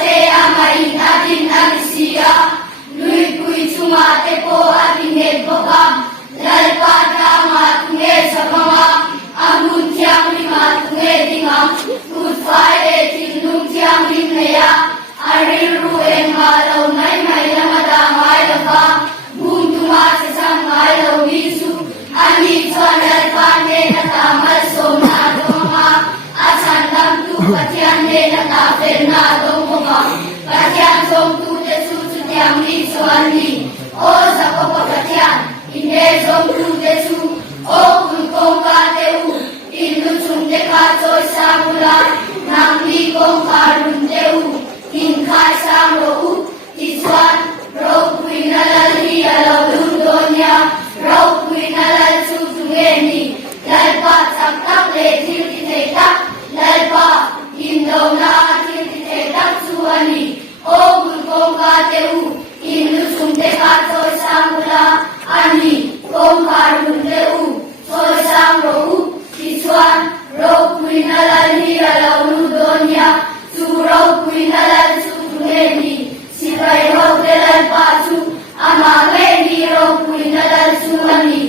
te amai natin alisia lui pui chunga te po atinge bokam lalpa tama tunge sabama amun tiang lima tunge dingam kutfai e tinung tiang limneya arir ruwe malo mai mai lamada mai lapa bum tuma sesam mai lo bisu ani chuan lalpa ne nata mal somna doma asan lam tu patian ne nata ferna doma patian som tu te su su tiang li soan li o zakopo patian ine som tu te su o kun kong ka te u ilu chung te ka choi samula nang li kong ka run te u in khai sam ro u ti chuan ro pui na lal hi alo lu donya ro pui na lal su tu nge ni lal pa chak tak le thil ti te tak lal pa in do na thil ti te tak su ani o kun kong ka te u in lu chung te ka choi samula ani kong ka run te u choi sam ro u ti chuan ro pui na lal hi alo lu donya su ro pui na lal su tu nge ni si pai ro te lal pa su ama nge ni ro pui na lal su ani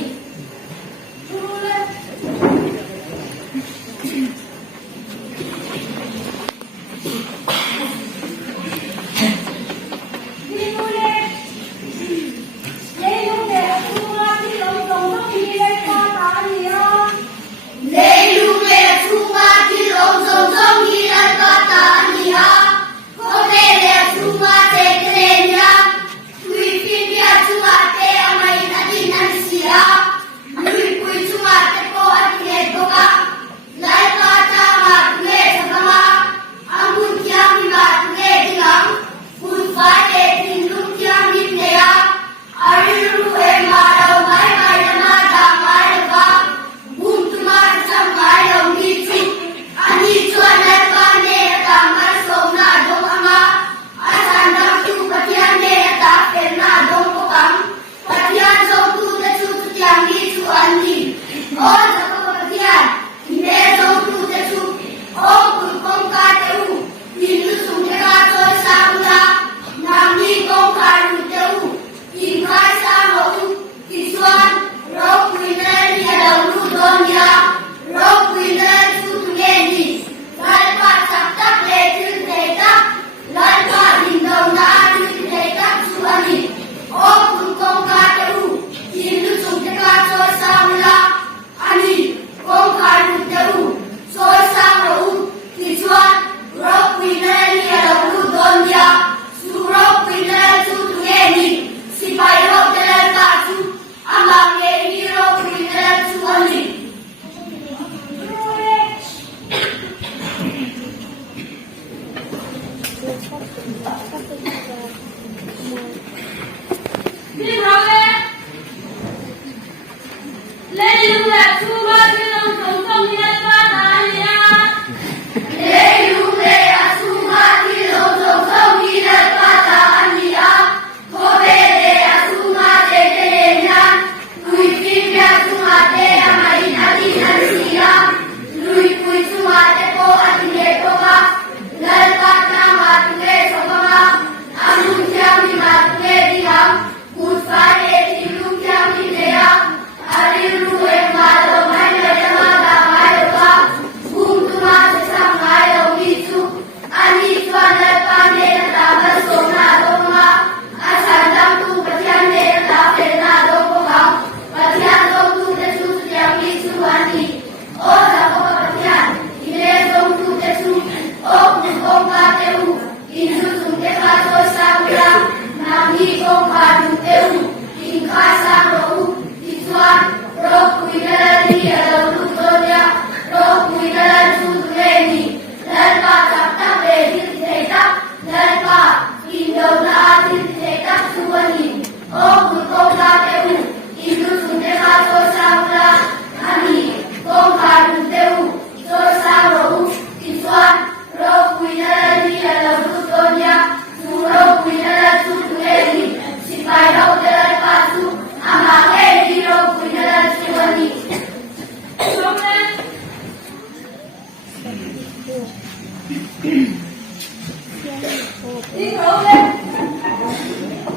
Yeah. 听懂没？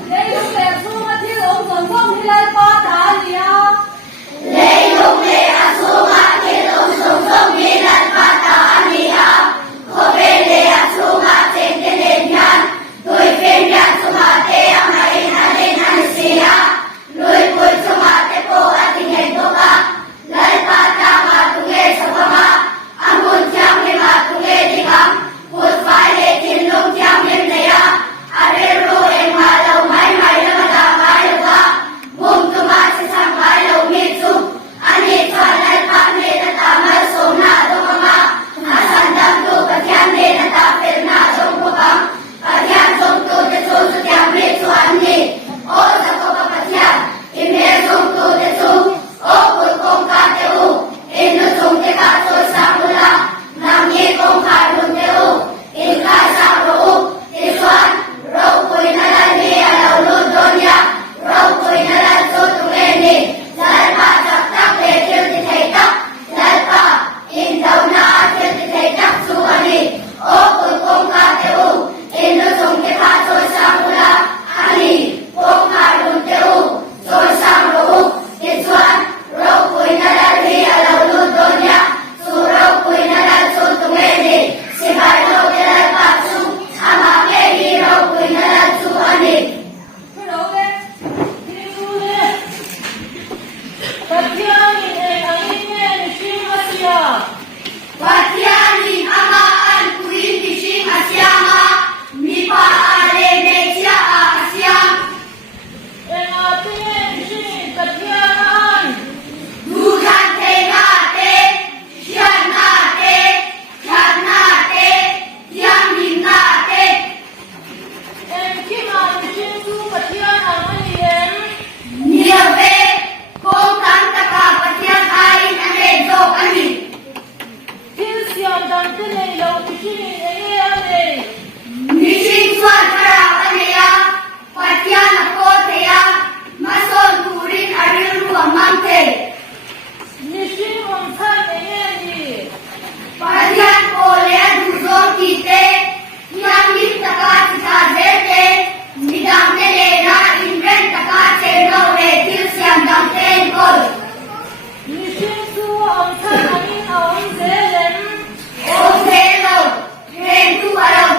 你用脸说嘛，听懂总共你来八打你啊！你用你阿苏马天龙松松你来巴达尼亚，可别你阿苏马天天连yan，对偏呀苏马天呀海那连那西呀，对不苏马天波阿天天多吧，来巴达马东诶什么嘛，阿门江你马东诶地方，不发嘞天龙江你的呀，阿列罗诶马老买买了嘛大买了吧。Mungtuma sa sampai lau mitu, ani tuanai pane na tamal sona do mama, asandam do patian ne na tapel na dong bukam, patian dong to de so su tiang me su ani, o sa ko pa patian, ime dong to de su, o kul kong ka te u, inu dong te ka so sa mula, nam ye kong ka dong te u, in ka sa ro u, isuan, ro kui na la ni alau lu donya, rau koi na la so tu ene lai pa tak tak le kel ti thai tak lai pa in dau na kel ti thai tak su ani o koi kong ka te u in no song te pa so sa mula ani kong ka dun te u so sa ro u ke chuan rau koi na la ri ala lu donya su rau koi na la so tu ene se bai lo te lai pa su ama ke hi rau koi na la su ani Patiani amaan kuin fishing asyama mi pa ale mecha asyam dugan te na te yan na te yan na te yan min na te niya ve kong tan taka patian ain ane dog ani Mishing suan para anaya, patian ako teya, mason turin aril ruamante. Patian ko lea duzon kite, yang mit taka kita zete, midang telena invent taka cheno le til siam dang ten kol. Ông thế đâu, thêm tu vào đầu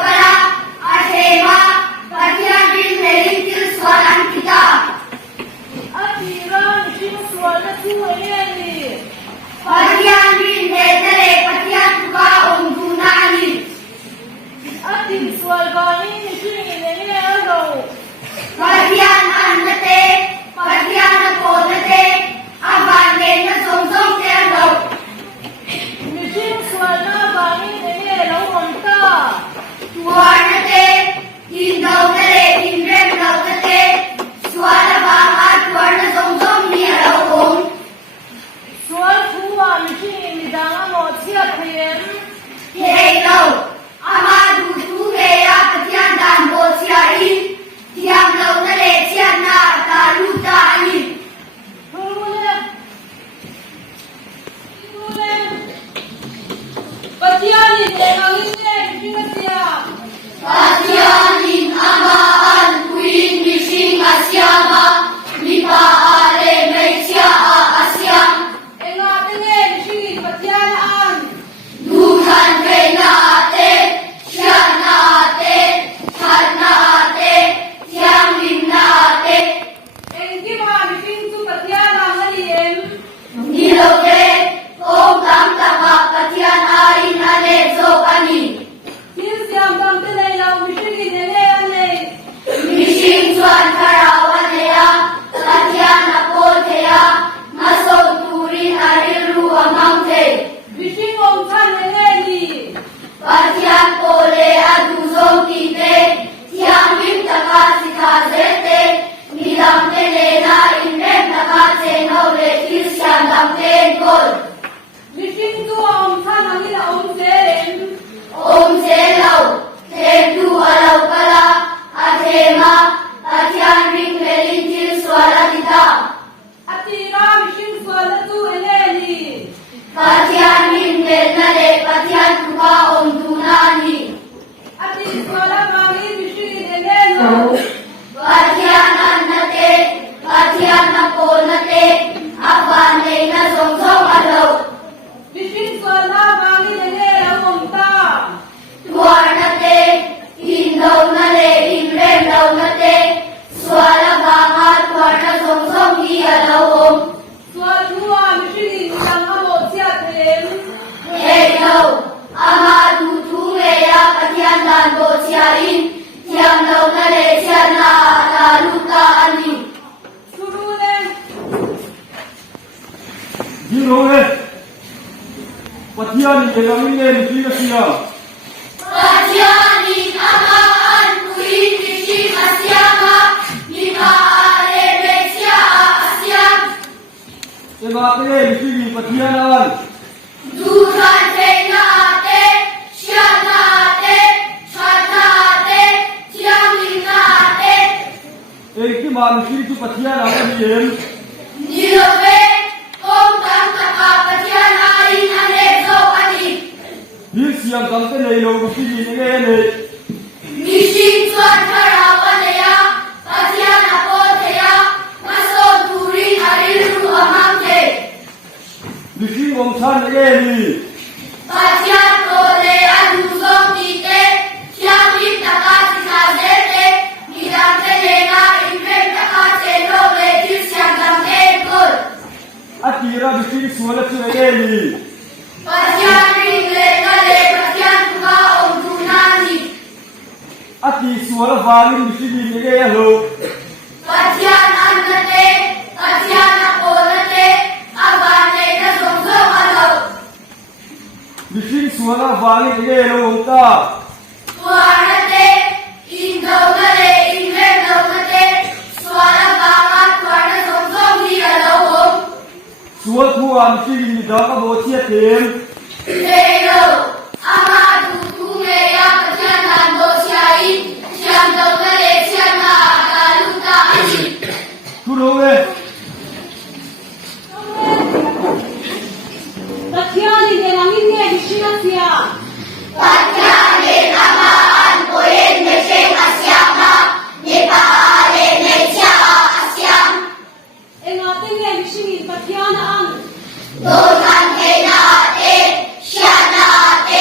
Benjamin Nikia. Pajani amaan kuin kisi asyama lima rebesia asyam. Sebabnya Nikia Patianan. Duran tenate, syanate, syanate, tiaminate. Iki manusia itu Patianan apa dia? Nilobe, kong tang taka pajanain anezo ani. Dia siang kampen dari logo sini ni. Mishin tuan karawan ya, pajana pote ya, masuk duri hariru amamte. Nikia Wongsan ni. Pajan tole adu song tite, siang di takasi kazete, midang telena inven takase lobe di siang damne kul. Akira Nikia suara ni. Pajan ringle kale pajan tuka om tunani. Aki suara valin Nikia ni lo. Pajan anate, pajan apolate, abane na song alo. Nikia suara valin ni lo ta. Suarate, indogale, invendogate, suara bangat, suara song di alo. Suara tuan Nikia ni dah kau baca tem. Pero, amadu tume ya pajanan bosiai, siang dogale, siang na kaluta ani. Kurowe. Pajani Benjamin Nikia. Patyane amaan koen meseng asyama, nepale mecha asyam. Engating Nikia Patianan. Dosan tenate, syanate,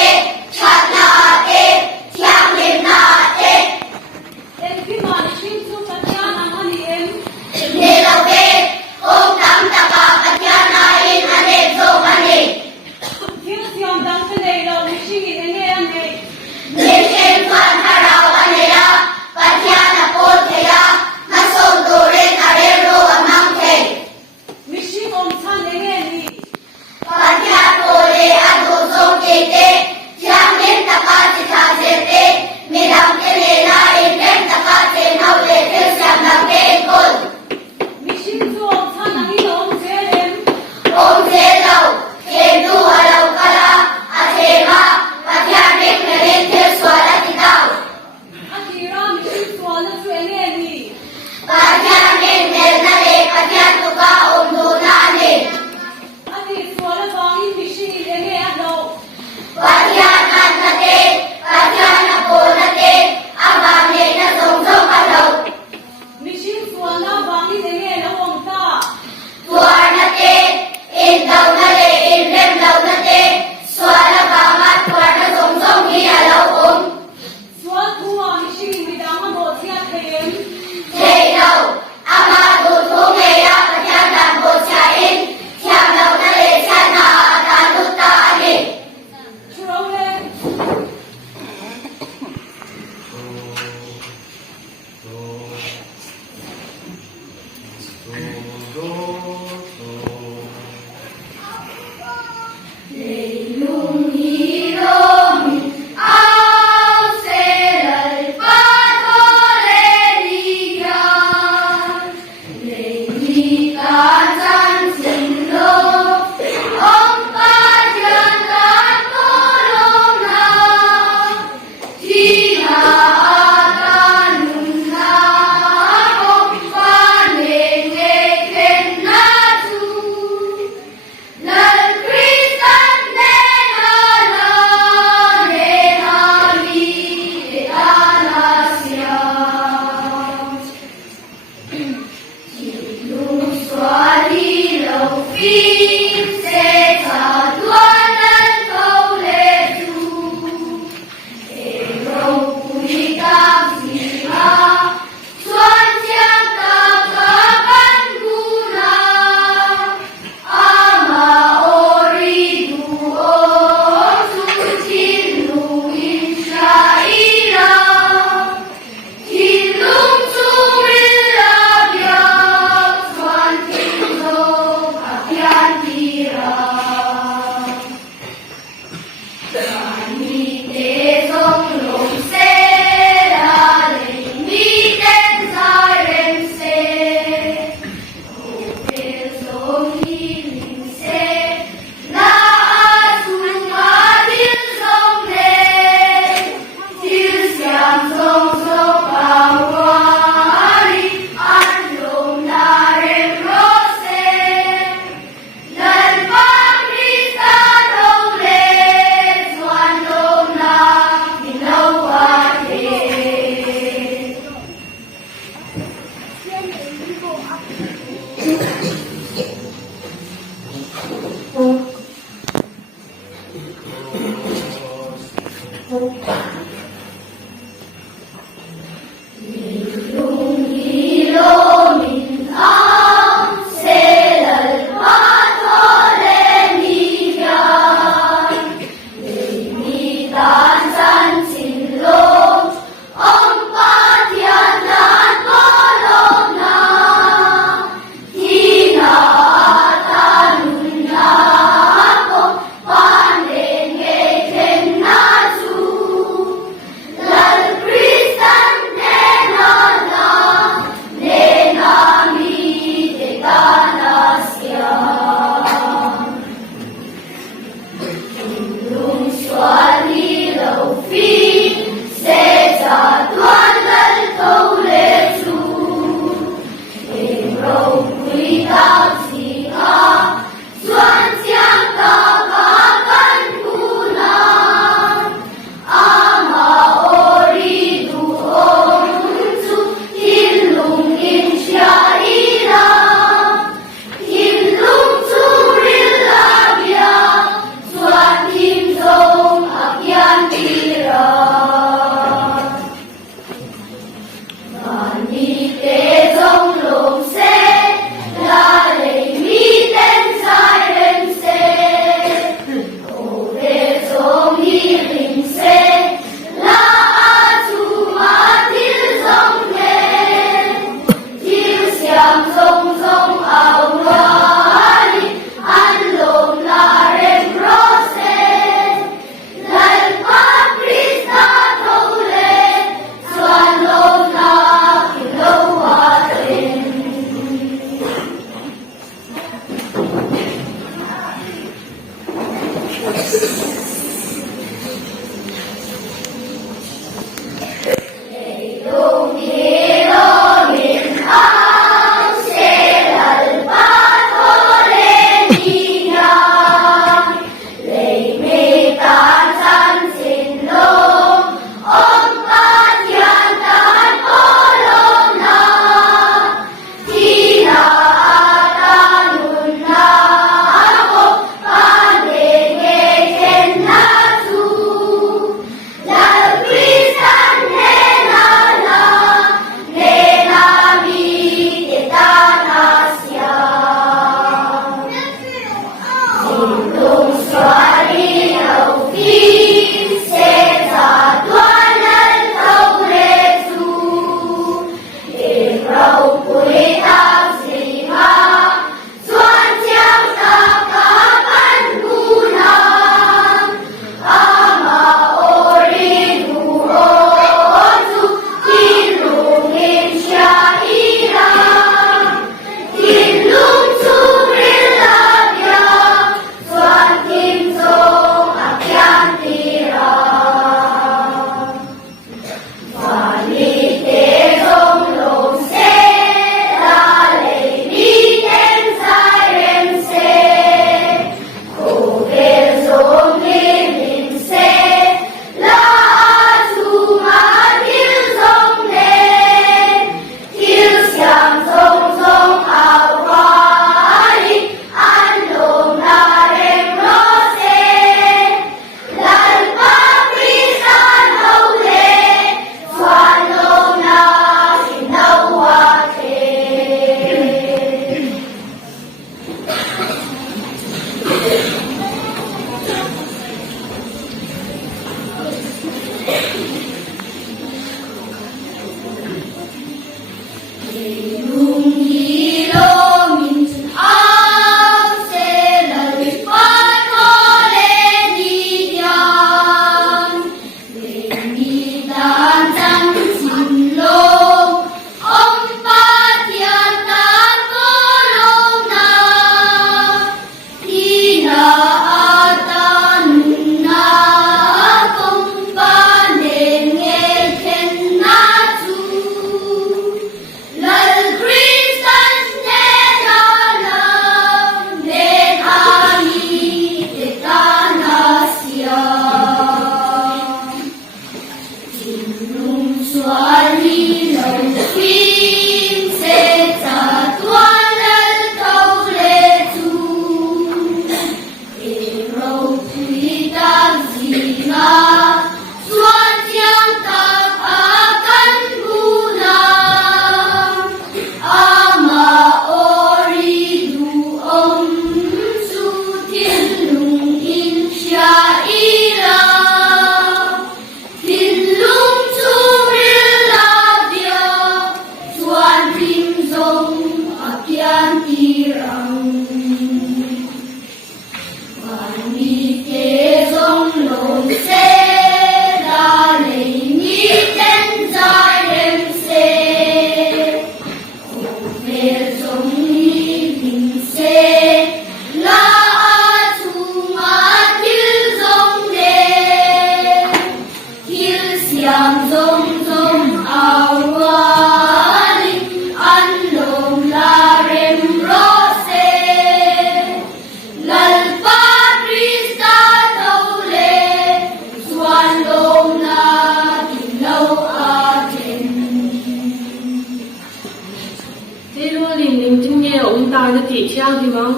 đàn ti thiang hi mang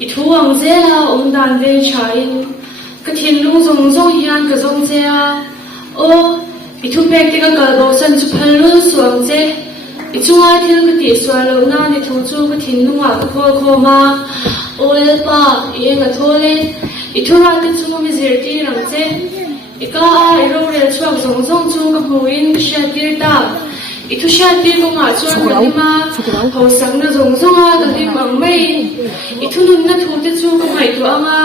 I thu ang zela đàn ve chain ka thin lung zong zong hian ka zong zea o I thu pek te ka kalbo san chu phalun suang che I chunga thil ka ti swalo na ni thu chu ka thin lunga ka kho ma o le pa I nga thole I thu ra ka chu mi zir ti rang che I ka a I ro re chuak zong zong chu ka huin ka sha tir ta I thu sha tir ko ma chuan ka ni ma ho sang na zong zong a ka ni mang mai I thu nun na thu te chu ka mai tu anga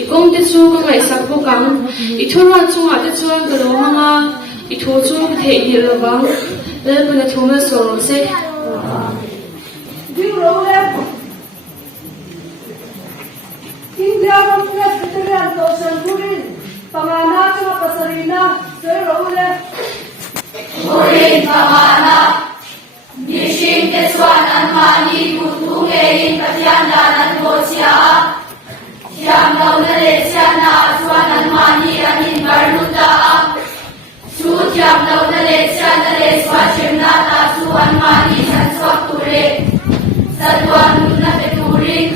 I kong te chu ka mai sak po kang I thu ra chunga te chuan ka lo ma I thu chu ka the hi lo bang le pa na thu na so se Ding role India ng Presbyterian Social Turin Pangana sa Pasarina Sir Role Turin pamana Nishin Keswan an mani Kutungein Patyandanan Bosya Siyam daw na lesya na Aswan an mani Anin Barnuta Sutyam daw na lesya na leswa Shemnata Suwan mani Sanswak Ture Satwan na Peturin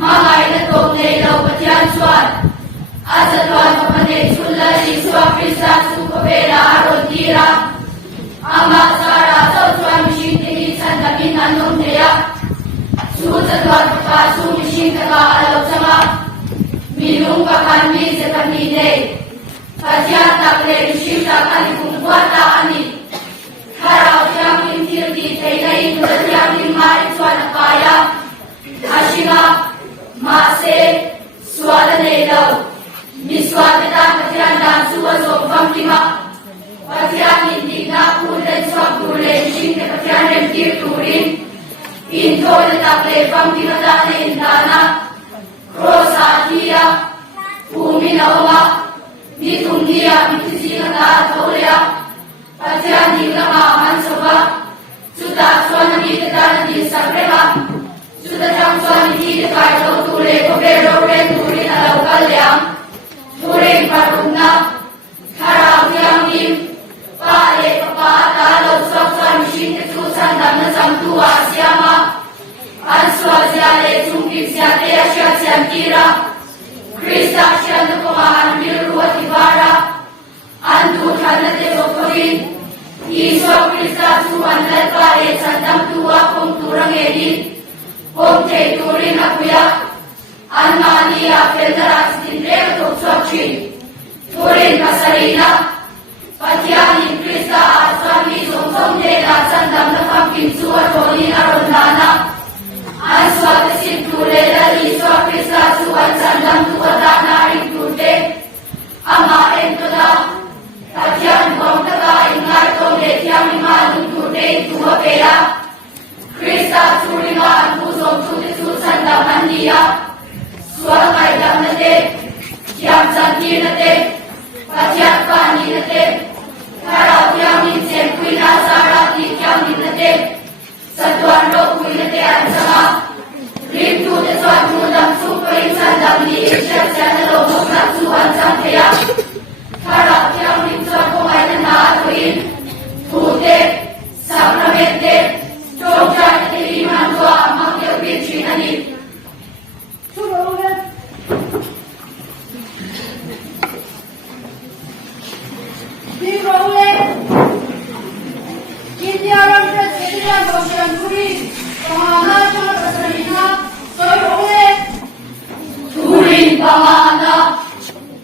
Mangay na Tongnay daw Patyan Swan Asatwan Papanek Sulari Swak Risa Sukopera Arotira Ama Sara Sotwan Mishin Tingin Sandamin Anong Teya Susatwan Papasu Mishin Taka Alaw Sama Minung Pakanmi sa Kamine Patyan Takle Mishin Takali Kungwata Ani Haraw Siyang Intirti Taylay Tulatiyang Limarit Swan Akaya Ashima Mase Swalanelaw Miswatata Patyan Dan Suwasok Pamkima Patyan Indig na Pulan Swak Tulen Mishin Patyan Remtir Turin Pinto na Takle Pamkima Dana Indana Krosa Atiya Pumina Oma Nitungia Mitizina Ta Tolya Patyan Nila Mahan Soba Suta Swana Mitadana Di Sakrema Suta Jam Swana Di Kaito Tule Kopero Ren Turin Alaw Kalyang Turin Parungna Haraw Yang Nim Pale Papata Alaw Swak Swan Mishin Ketusan Damna Samtua Siyama Answa Ziyale Tungkip Ziyate Asyat Siyamkira Krista Siyanda Kumahan Miruwa Tivara Antu Tanate Bokorin Iswa Krista Suwan Lalpare Sandam Tua Kong Turang Edin Kong Te Turin Akuya Anmania Feldaras Tindrega Tukswakchin Turin Pasarina Patyanin Krista Aswami Zongzong Dela Sandam Napamkin Suwa Tonin Arondana Answa Kasin Turela Iswa Krista Suwan Sandam Tuwadana Ring Tute Ama Entoda Patyan Bongtaka Ingar Tongde Tiang Limanung Tute Tuwa Pera Krista Turima Anpuzong Tute Susan Damandia Swakay Damnate Tiang Santi Nate Patyan Pani Nate Haraw Tiang Minsen Kuina Sarati Tiang Nate Satuan Rokui Nate Ansama Rim Tute Swan Tudam Suparin Sandam Ni Isya Sanalo Moknak Suwan Sampeya Haraw Tiang Minsan Kumay na Naatuin Tute Sakramente Chokchan Nate Iman Tua Makyaw Pinchinani Role Ding role India ng Presbyterian Social Turin Pangana sa Pasarina Sir Role Turin pamana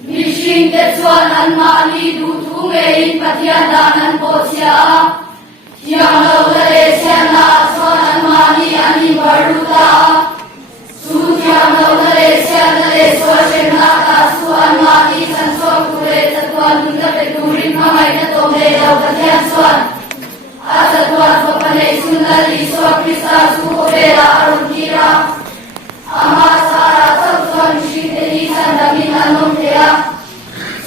Mishin Tetsuan an mani Dutungein Patyandanan Bosya Yang Lautale Siyana Aswan an mani Anin Barluta Sutyam Lautale Siyana Leswa Shemnata Suan mani Sanswak Ture Tatuan Tunda Peturin Mamay na Tongde Daw Patyan Swan Asatuan Papanay Sundali Swak Krista Sukopera Arungkira Ama Sara Sotsuan Mishin Teni Sandamin Anong Teya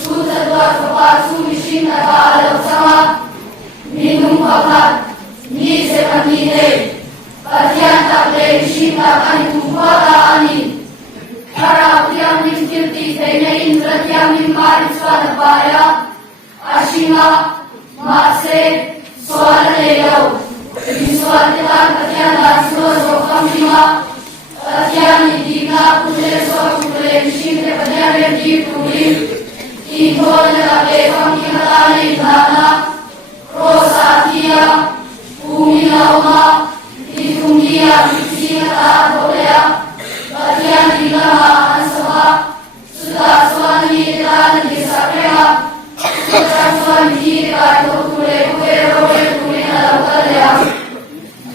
Susatwan Papasu Mishin Naka Alaw Sama Minung Papat Ni Sekamine Patyan Takle Mishin Takani Kumpata Anin Haraw Tiang Nimkirti Tena Indra Tiang Nimariswa Napaya Ashima Mase Swala Leyaw Swatita Patiana Sozo Kamima Patiani Dina Kule So Kule Shinte Patiana Di Kuli Ikona Be Kamima Dana Rosatia Umina Oma Itungia Pisina Bolea Patiani Lama Ansama Sudah Swani Dan Disaprea Sudah Swani Kado Kule Kule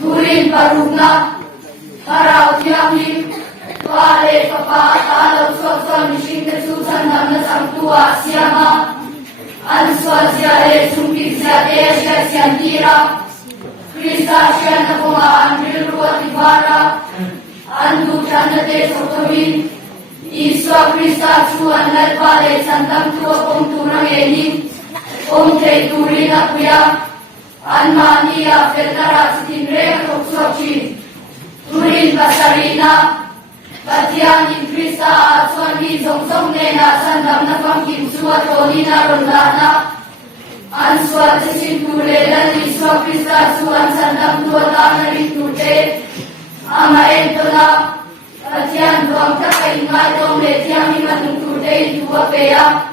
Turin Paruna Harau Tiamin Wale Papa Kalau Sosan Mishing Kesusan Namna Sang Tua Siama Answa Siare Sumpi Siate Siantira Krista Siana Koma Andril Ruativara Andu Chanate Sotawin Iswa Krista Suan Lalpale Santam Tua Om Turang Enin Om Tei Turina Kuya Anmania Federa Sitinre Toksochi Turin Basarina Patianin Krista Aswani Zongzong Nena Sandam Nafam Kim Suwa Tonina Rondana Answa Tesin Turela Iswa Krista Suwan Sandam Tuatana Ritute Ama Entona Patian Duang Takai Ngadong Letiami Matung Tute Tuapea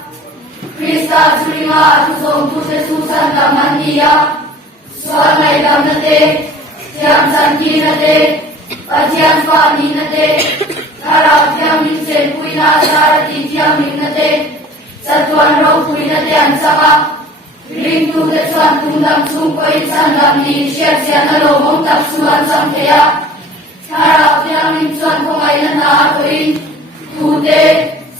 Krista Surima Tuzong Tute Susan Damania Suamai Damnate, Tiam Sanki Nate, Patiam Swami Nate, Tarau Tiam Minsen Puina Sarati Tiam Nate, Satuan Rau Puina Tiam Sama, Ring Tu Tesuan Tundam Sungkoi Sandam Ni Syar Siana Lomong Tak Suan Samtea, Tarau Tiam Minsuan Pungainan Naakoin, Tute,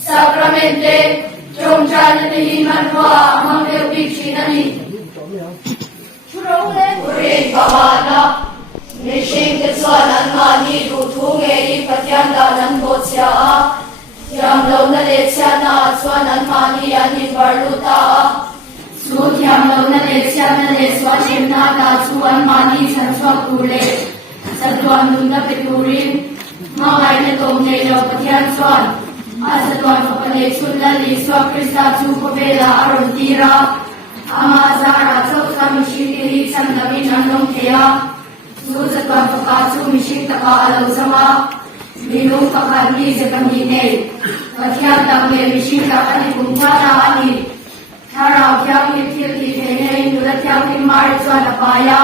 Sakramente, Jongchan Himan Roa, Mangdeu Biksinani, Urin Pamana Mishing Ketsuanan Mani Dutunge Patianda Nanbotsya Yam Lona Letsiana Swanan Mani Anin Barluta Sut Yam Lona Letsiana Leswa Shemnata Suan Mani Sanswa Kule Satuan Luna Peturin Mawai Natom Nelo Patian Swan Asatuan Papane Sula Liswa Krista Sukopela Arontira Ama Zara Soksa Mishikiri Sandamin Anong Kaya Suzatwan Pakatsu Mishitaka Alawzama Minung Pakani Zekamine Patian Tambe Mishitaka Kumpana Ani Tarau Kyang Nitil Kene Nuratyang Maritwa Napaya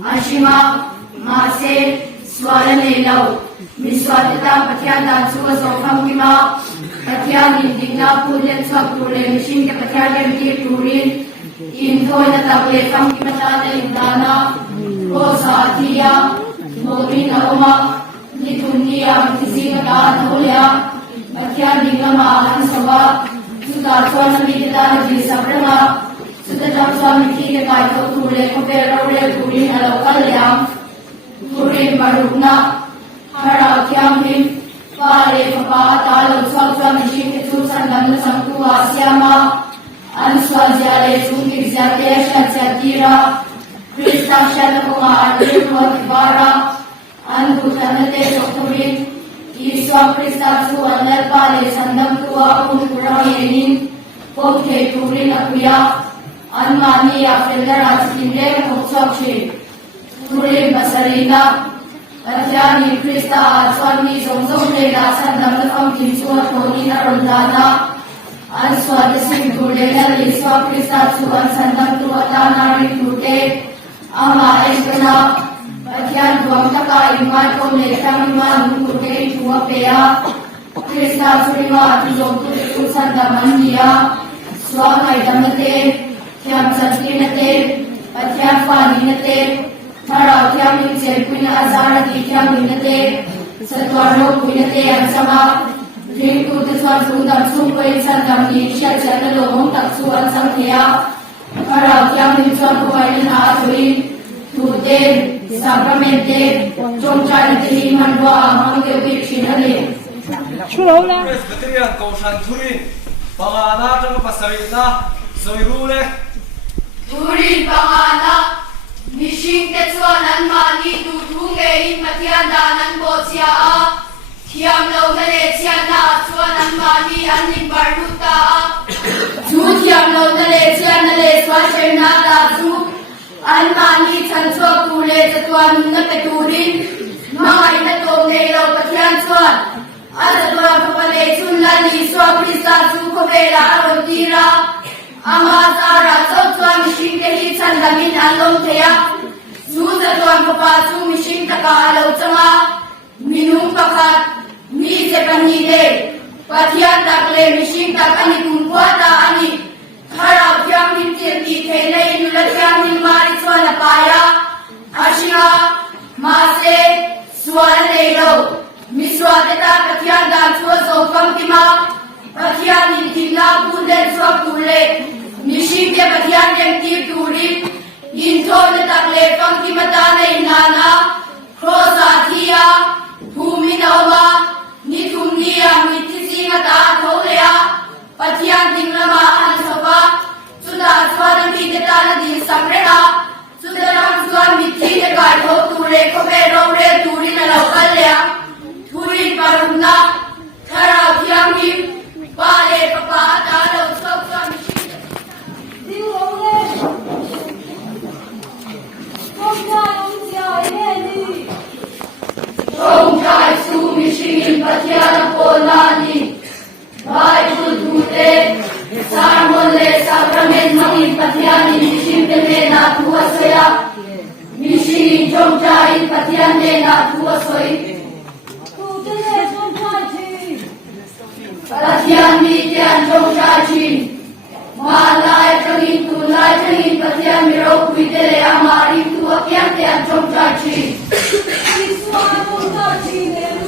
Ashima Mase Swalane Lau Miswatita Patian Dansuwa Sokam Kima Patian Indigna Pulen Swapule Mishinka Patian Yamki Turin Intoy na tabi kang kimatana indana Rosa Tia Morin Aroma Nitunia Matizina Kaan Hulya Matya Ningla Maahan Sawa Sutatwa na Miditana Gisabrama Sutatwa Mikika Kaito Tule Kopera Ule Turin Alaw Kalyam Turin Marugna Haraw Kiyam Him Pare Papa Talaw Swatwa Mishing Ketusan Lamna Sangtua Siyama Answa Jale Sungkir Zate Shatira Krista Shalakuma Adil Wativara Andu Tanate Sokurin Iswa Krista Suan Lalpale Sandam Tua Kumurayenin Pokte Turin Akuya Anmani Afedera Sitinre Koksokshi Turin Basarina Patiani Krista Swami Zongzong Lela Sandam Nafam Kimsua Tonina Rondana Answa Desing Tulela Liswa Krista Suan Sandam Tuatana Ritute Ama Estona Patian Duang Taka Iman Kome Tamiman Tute Tuapea Krista Surima Tuzong Tute Sandamandia Swamai Damate Tiam Santinate Patian Faninate Tarau Tiam Minsen Puina Azara Tiam Minate Satwaro Puinate Ansama Ring Tu Tesuan Sundam Sungkoi Sandam Ni Syar Siana Lomong Tak Suan Samthea Harau Tiam Minsuan Pungainan Aatuin Tute Sakramente Jongchan Himan Roa Mangdeu Biksinani Presbyterian Kausan Turin Pangana Tang Pasarina Soirule Turin Pangana Mishing Tetsuanan Mani Dutunge Matianda Nanbotsya Kiam Lau Nalesiana Suanan Mani Anin Barluta Kiam Lau Nalesiana Leswa Shemnata Su Alma Mani chan chua tu le cha tuan na pe turin mai na tom nei lo pathian chuan ada tua ko pale chun la ni swa prisa chu ko vela ro tira ama sara chau chuan mihring te hi chan lamin alom thea chu za tuan ko pa chu mihring taka lo changa minung pakhat mi se pani de pathian tak le mihring tak ani kun kwa ta ani harau thiam min tiam ti thei nei nu la thiam min mari chuan la paya ashina ma se sual nei lo mi swa te ta pathian da chua zo kam ti ma pathian ni ti la bu den swa tu le mi shi te pathian den ti tu ri in tho le tak le kam ti ma ta nei na na khosa thia bhumi nauma ni thum ni a mi ti singa ta tho le a pathian ting lama an sopa chuda chuan mi te ta na di sakre na chuda ram chuan mi thi te kai tho tu le ko be ro re tu ri na lo kal le a thurin paruna thara thiam mi pa le papa ta lo sok chuan mi Diu ông lên. Không ra ông trời nghe đi. Chong chai su mi shingin pathian ko na ni Bai bul tu te sarmon le sakramen mangin pathian ni mishing te me na tu asaya mishing chong chai pathian le na tu asoi Tu te le không phải chi. pathian mi tian chong chai chi ma lai changin tu lai changin pathian mi ro pui te le amari tu apian tian chong chai chi Đi xóa không ra chi đến.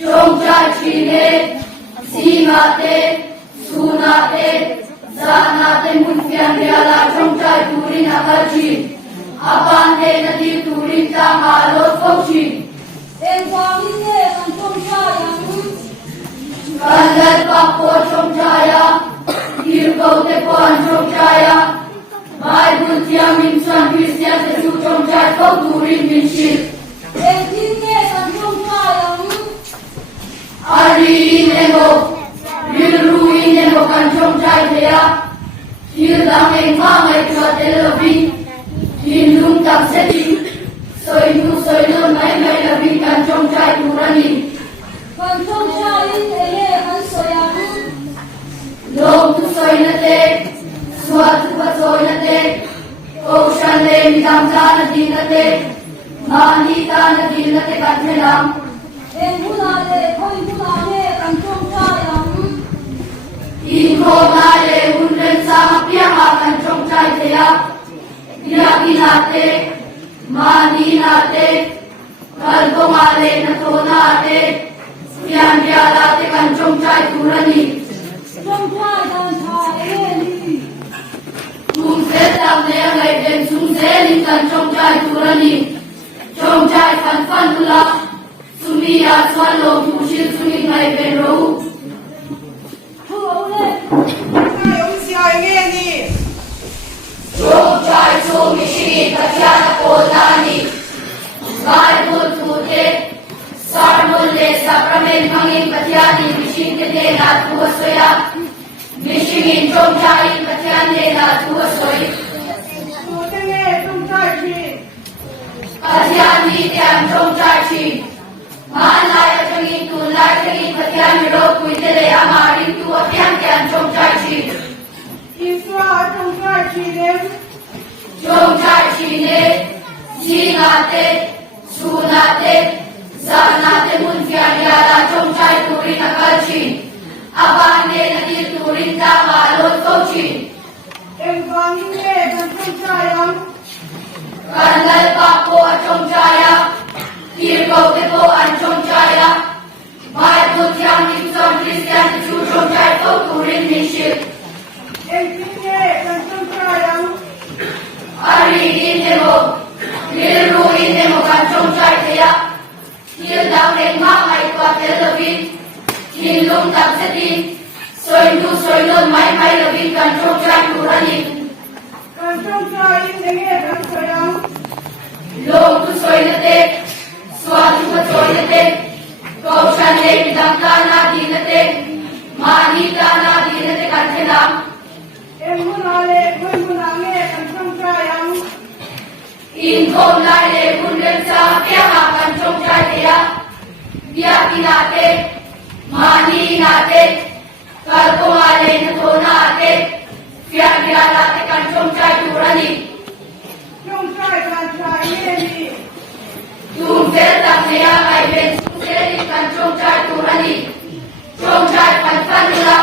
chong chai chi le Sima te, suna te, zana te munfian biala chong chai turin akachi, apan te nadi turin ta malo fokchi, Em quang đi nghe con không ra yang. kalat pakpo chong chaya, kirkau te puan chong chaya, Bible tiamin san Christian te chu chong chai fok turin minshil, Em đi nghe con không ra yang. ari inemo, Rilru inemo kan chong chai thea, Hirdang eng ma ngai tua tel lovin, Hindung tak seti, Soi nu soi non mai mai lovin kan chong chai turani, Con không ra in thế hệ con soi yang. Lom tu soi na te, Swa tu pa soi na te, Ocean le midam ta na di na te, Mani ta na di na te kan thelam, Em bu la le khoi bu la le con không ra yang. Inko na le unren sa mapia ma kan chong chai thea, Iraki na te, Mani na te, Kalko ma le na to na te, Pian biala te kan chong chai turani, Trong trai đàn thải nghe đi. Tum se tam ne ngai den sum se ni kan chong chai turani, Chong chai kan fan tula, Sumi ya swan lo tu shil sumi ngai ben ro, Thu ông lên. Ai ông trời nghe đi. Chong chai so mi shigin pathian ko nani, Bible tu te, Sarmon le sakramen mangin pathian ni mishing te na tu asoya, Mishingin chong chai pathian le na tu asoi, Tu te nghe trong trời chi. pathian ni tiam chong chai chi, Man lai changin tu lai changin pathian mi ro pui te le amari tu apian tiam chong chai chi, Đi xóa trong trời chi đến. chong chai chi ne, Sina te, suna te, zana te munfian yala chong chai turin akalchi, apan ne nadi turin ta malot kochi, Em quang đi nghe con trong trời yang. kanal pa po chong chaya, kirkau te po an chong chaya, Bible tiang ni son Christian te chu chong chai po turin mishil, Em đi nghe con trong trời yang. Ari inemo, Rilru inemo kan chong chai thea, Hirdang eng ma ngai tua tel lovin, Hindung tak seti, Soi nu soi non mai mai lovin kan chong chai turani, Con trong trời in thế nghe con soi yang. Lom tu soi na te, Swa tu pa soi na te, Kau shan le midam ta na di na te, Mani ta na di na te kan thelam, Em bu la le khoi bu la nghe con trong trời yang. in thom lai le kun rem sa pia ha kan chong chai te ya dia kinate mani nate kal ko ale na thona te pia dia la te kan chong chai tu rani Trong trai kan trai ye ni. tum se tak me ya mai ben se ni kan chong chai tu rani chong chai pan pan la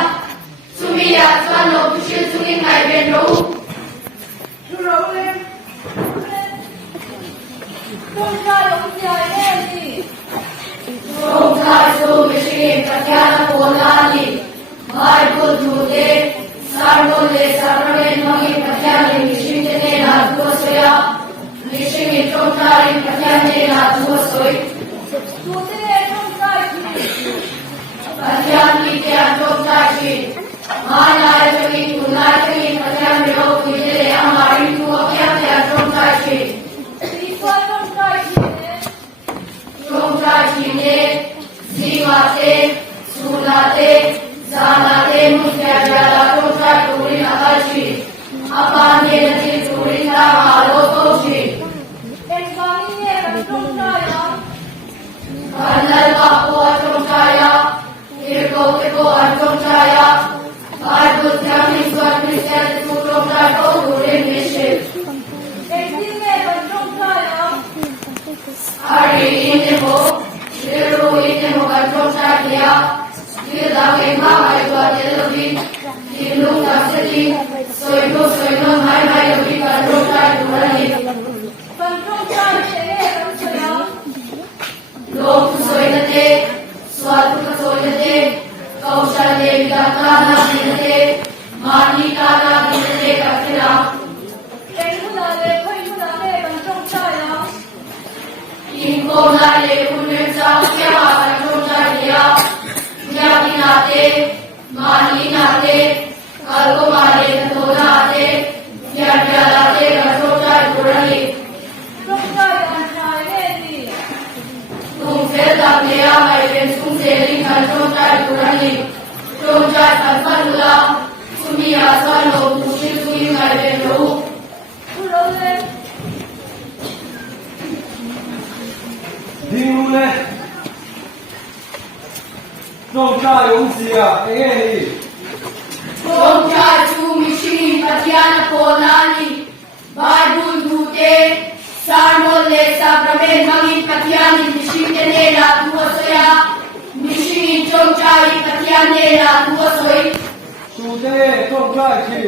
sumi ya swan lo tu shil sumi mai ben lo Chu rau le. Trong trai ông già ye ni. chong chai so me shi ka kya na ko la ni mai ko tu de sar mo le sar me no hi ka kya ni mi shi te ne na ko so ya mi shi mi chong chai ka kya ne na ko so i Tu te trong trai ki. ka kya ni kya chong chai chi mai lai cho ni tu lai cho ni ka kya ni lo ku de amari tu kya kya chong chai chi Ti kwa trong trai ki ne. chong chai chi ne Siwa te, sula te, zana te, musya jala chong chai turi na kalchi apan ye na ti turi na halo toshi En bani ye kan trong trai ya. kanal ka po chong chai ya irko te ko chong chai ya Pai Buddha Miswa Krishna tu chong chai ko turi nishi En tin ye kan trong trai ya. Ari ine mo Liru ine mo kan chong chai kiya Kida ke ma mai tua te lobi Kilu ta seti Soi no mai mai lobi kan chong chai turani Kan trong trai te ye kan so ya. Lok soi na te Swatu ka soi na te Kausha de vidaka na dinate Mani ka na dinate ka kira En huna le khoi huna le kan trong trai ya. Inko na le kunem sa kya kan chong chai kiya Kya dinate Mani nate Kalko mare na thona te Kya kya late kan chong chai turani Trong trai kan trai ye ni. Tum se da mea mai ben sum se ring kan chong chai turani chong chai pan pan la sumi ya san lo tu shi sumi mai ben lo Chu rau le. Ding le. Chong chai ông xìa, nghe đi. chong chai chu mi shi pathian ko nani bai bul du te san mo le sa pramen mangi pathian mi shi te ne la tu soya mi shi chong chai pathian ne la tu soi Chủ tê chong chai chi.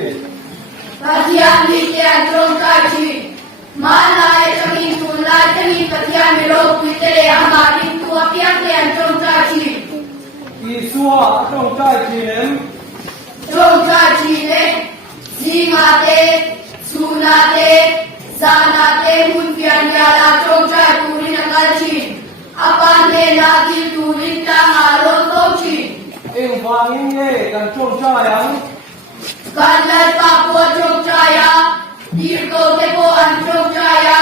Pathian ni kya chong chai chi Malai chami tu lai chami pathian mi lo kuitere amari tu apian kya chong chai chi Y xua chong chai chi nem. chong chai chi ne Sima te Suna te Zana te mun pian la chong chai turi na kalchi Apan ne na gil turi ta ngalo to chi Em vang in nghe kan chong chai ang. Kanal pa po chong chai ya Dirko te po an chong chai ya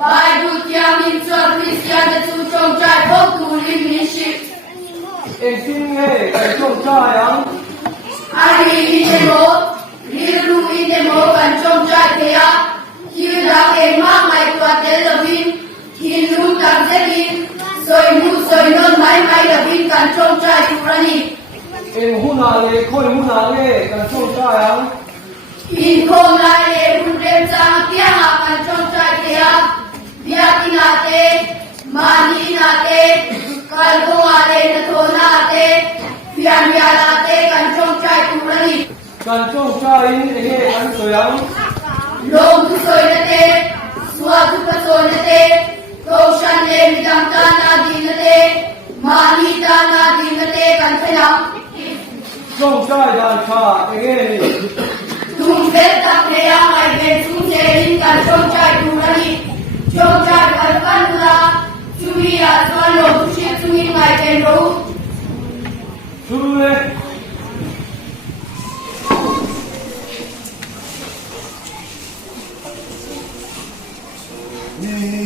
Pai Buddha Miswa Krishna tu chong chai po turi nishi Em tin nghe kan chong chai ang. Ari ine mo Liru ine mo kan chong chai te ya Kira ke ma mai tua te lovin Kilu tak zekin Soi non mai mai lovin kan chong chai turani Em huna le khoi huna le kan chong chai ang. In kong lai le hun rem sa kya ha kan chong chai te ya Bia kinate Mani nate Kal ko ale na thona te Pian bia la te kan chong chai turani Kan chong chai in nghe kan soi ang. Long tu soi na te Swa tu ka soi na te Kaushan le midam ta na din na te Mani ta na din na te kan thayam Chong chai dan kha nghe đi. Tum vet tak le ya mai ben sum se rin kan chong chai turani chong chai kan pan la Sumi ya swan lo tu shi sumi mai ben lo Chu le. Ni